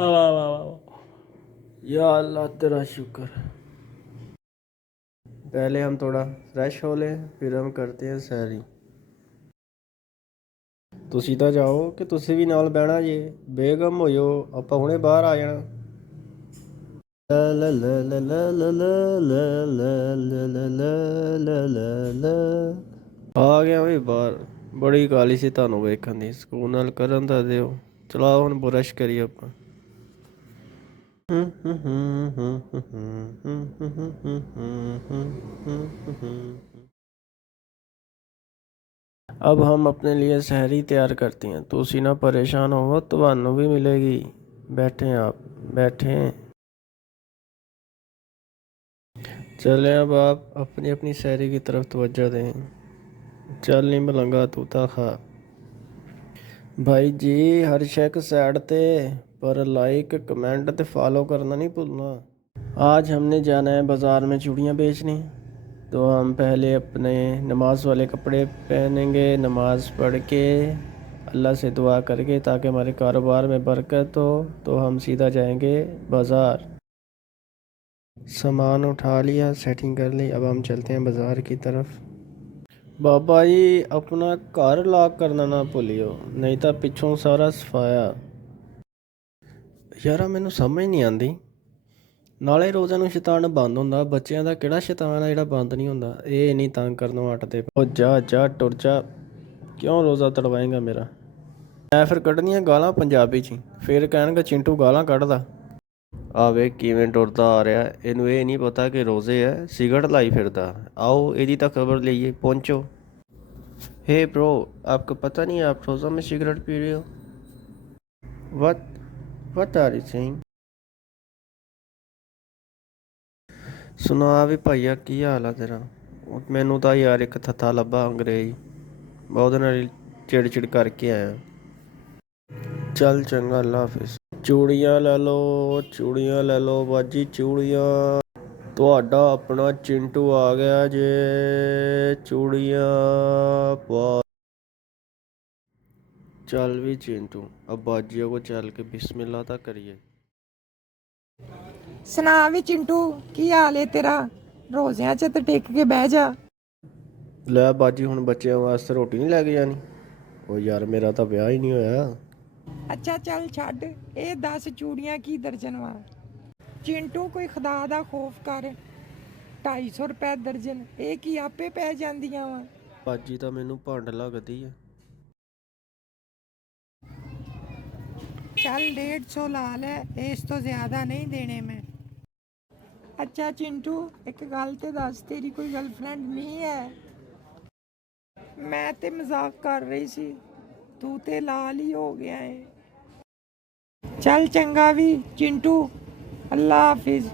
वाह वाह वाह वाह। या अल्लाह तेरा शुक्र। पहले हम थोड़ा फ्रेश हो लें, फिर हम करते हैं सैरी। ਤੁਸੀਂ ਤਾਂ ਜਾਓ ਕਿ ਤੁਸੀਂ ਵੀ ਨਾਲ ਬਹਿਣਾ ਜੇ। ਬੇਗਮ ਹੋਇਓ, ਆਪਾਂ ਹੁਣੇ ਬਾਹਰ ਆ ਜਾਣਾ। ਲਾ ਲਾ ਲਾ ਲਾ ਲਾ ਲਾ ਲਾ ਲਾ ਲਾ ਲਾ ਲਾ ਲਾ ਲਾ। ਆ ਗਿਆ ਵੀ ਬਾਹਰ। ਬੜੀ ਕਾਲੀ ਸੀ ਤੁਹਾਨੂੰ ਵੇਖਣ ਦੀ। ਸਕੂਨ ਨਾਲ ਕਰਨ ਦਾ ਦਿਓ। ਚਲਾਓ ਹੁਣ ਬੁਰਸ਼ ਕਰੀਏ ਆਪਾਂ। अब हम अपने लिए सहरी तैयार करते हैं। तुसी ना परेशान हो, ਤੁਹਾਨੂੰ भी मिलेगी। बैठे आप, बैठे। चले अब आप अपनी अपनी सहरी की तरफ तवज्जो दें। चल नहीं मलंगा तू ता खा। भाई जी हर शेक साइड ते, पर लाइक कमेंट ते फॉलो करना नहीं भूलना। आज हमने जाना है बाज़ार में चूड़ियाँ बेचने। तो हम पहले अपने नमाज वाले कपड़े पहनेंगे, नमाज पढ़ के अल्लाह से दुआ करके ताकि हमारे कारोबार में बरकत हो। तो हम सीधा जाएंगे बाज़ार। सामान उठा लिया, सेटिंग कर ली। अब हम चलते हैं बाज़ार की तरफ। बाबा जी अपना घर लॉक करना ना भूलियो, नहीं तो पिछों सारा सफाया। यार मैनू समझ नहीं आती। ਨਾਲੇ ਰੋਜ਼ਾਂ ਨੂੰ ਸ਼ੈਤਾਨ ਬੰਦ ਹੁੰਦਾ, ਬੱਚਿਆਂ ਦਾ ਕਿਹੜਾ ਸ਼ੈਤਾਨ ਆ ਜਿਹੜਾ ਬੰਦ ਨਹੀਂ ਹੁੰਦਾ। ਇਹ ਨਹੀਂ ਤੰਗ ਕਰਨੋਂ ਹਟਦੇ। ਉਹ ਜਾ ਜਾ ਟੁਰ ਜਾ। ਕਿਉਂ ਰੋਜ਼ਾ ਤੜਵਾਏਗਾ ਮੇਰਾ। ਮੈਂ ਫਿਰ ਕੱਢਣੀਆਂ ਗਾਲਾਂ ਪੰਜਾਬੀ 'ਚ। ਫਿਰ ਕਹਿਣਗੇ ਚਿੰਟੂ ਗਾਲਾਂ ਕੱਢਦਾ। ਆਵੇ ਕਿਵੇਂ ਟੁਰਦਾ ਆ ਰਿਹਾ। ਇਹਨੂੰ ਇਹ ਨਹੀਂ ਪਤਾ ਕਿ ਰੋਜ਼ੇ ਹੈ, ਸਿਗਰਟ ਲਾਈ ਫਿਰਦਾ। ਆਓ ਇਹਦੀ ਤਾਂ ਖਬਰ ਲਈਏ, ਪਹੁੰਚੋ। हे ब्रो, आपको पता नहीं आप रोज़ा में सिगरेट पी रहे हो? What are you saying? ਸੁਣਾ ਵੀ ਭਾਈਆ ਕੀ ਹਾਲ ਆ ਤੇਰਾ। ਮੈਨੂੰ ਤਾਂ ਯਾਰ ਇੱਕ ਥੱਥਾ ਲੱਭਾ ਅੰਗਰੇਜ਼, ਉਹਦੇ ਨਾਲ ਚਿੜ ਕਰਕੇ ਆਇਆ। ਚੱਲ ਚੰਗਾ, ਅੱਲਾ ਹਾਫਿਜ਼। ਚੂੜੀਆਂ ਲੈ ਲਓ ਬਾਜੀ ਚੂੜੀਆਂ। ਤੁਹਾਡਾ ਆਪਣਾ ਚਿੰਟੂ ਆ ਗਿਆ ਜੇ। ਚੂੜੀਆਂ ਪਾ। ਚੱਲ ਵੀ ਚਿੰਟੂ, अब बाजियों को चल के बिस्मिल्लाह ਤਾਂ ਕਰੀਏ। ਸੁਣਾ ਵੀ ਚਿੰਟੂ ਕੀ ਹਾਲ ਏ ਤੇਰਾ। ਰੋਜ਼ਿਆਂ 'ਚ ਤੇ ਟਿਕ ਕੇ ਬਹਿ ਜਾ। ਲੈ ਬਾਜੀ ਹੁਣ ਬੱਚਿਆਂ ਵਾਸਤੇ ਰੋਟੀ ਨਹੀਂ ਲੈ ਕੇ ਜਾਣੀ। ਉਹ ਯਾਰ ਮੇਰਾ ਤਾਂ ਵਿਆਹ ਹੀ ਨਹੀਂ ਹੋਇਆ। ਅੱਛਾ ਚੱਲ ਛੱਡ, ਇਹ 10 ਚੂੜੀਆਂ ਕੀ ਦਰਜਨ ਵਾ। ਚਿੰਟੂ ਕੋਈ ਖੁਦਾ ਦਾ ਖੌਫ ਕਰ। 250 ਰੁਪਏ ਦਰਜਨ, ਇਹ ਕੀ ਆਪੇ ਪੈ ਜਾਂਦੀਆਂ ਵਾ। ਬਾਜੀ ਤਾਂ ਮੈਨੂੰ ਭੰਡ ਲੱਗਦੀ ਹੈ। ਚੱਲ 150 ਲਾ ਲੈ, ਇਸ ਤੋਂ ਜ਼ਿਆਦਾ ਨਹੀਂ ਦੇਣੇ ਮੈਂ। ਅੱਛਾ ਚਿੰਟੂ ਇੱਕ ਗੱਲ ਤੇ ਦੱਸ, ਤੇਰੀ ਕੋਈ ਗਰਲਫ੍ਰੈਂਡ ਨਹੀਂ ਹੈ? ਮੈਂ ਤੇ ਮਜ਼ਾਕ ਕਰ ਰਹੀ ਸੀ, ਤੂੰ ਤੇ ਲਾਲ ਹੀ ਹੋ ਗਿਆ ਏ। ਚੱਲ ਚੰਗਾ ਵੀ ਚਿੰਟੂ, ਅੱਲਾ ਹਾਫਿਜ਼।